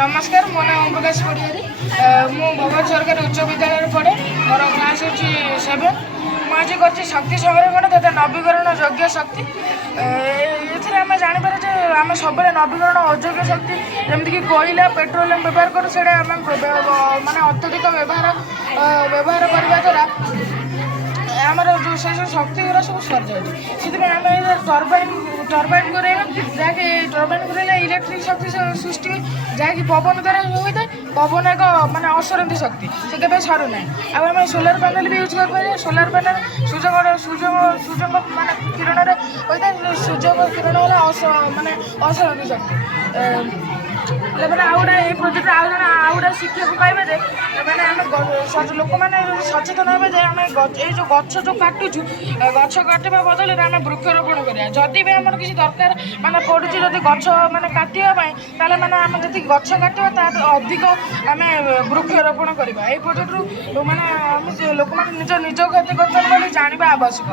नमस्कार मो नाम ओम प्रकाश पड़ियारी मु भगवती सरकारी उच्च विद्यालय पढ़े मोर क्लास हो 7 मुझे कर शक्ति संरक्षण तथा नवीकरण योग्य शक्ति ये आम जापर आम सब नवीकरण अयोग्य शक्ति जमीक कोयला पेट्रोलियम व्यवहार करूँ से मानने अत्यधिक व्यवहार करने द्वारा आमर जो से शक्ति गुरा सब सर जाए आम टर्बाइन कराइबा जहाँकि टर्बाइन कराइले इलेक्ट्रिक शक्ति सृष्टि जहाँकि पवन द्वारा होता है पवन एक मानने असरंती शक्ति से केवे सरू ना आम सोलार पैनल भी यूज कर सोलार पैनल सूर्य मानने किरण होता है सूर्य किरण मानने असरंती शक्ति मैंने आउटा ये प्रोजेक्ट आउटा शिक्षक पाइबे मैंने आम लोक मैंने सचेतन हे आम ये जो गच जो काटुचु गच काटा बदल आम वृक्षरोपण करा जदि भी आम किसी दरकार मानने पड़ू जब गच मैंने काटापी ताले मैंने आम जी गच काटा अधिक आम वृक्षरोपण करवा ये प्रोजेक्ट मैंने लोक मैंने निज क्षति कर जानवा आवश्यक।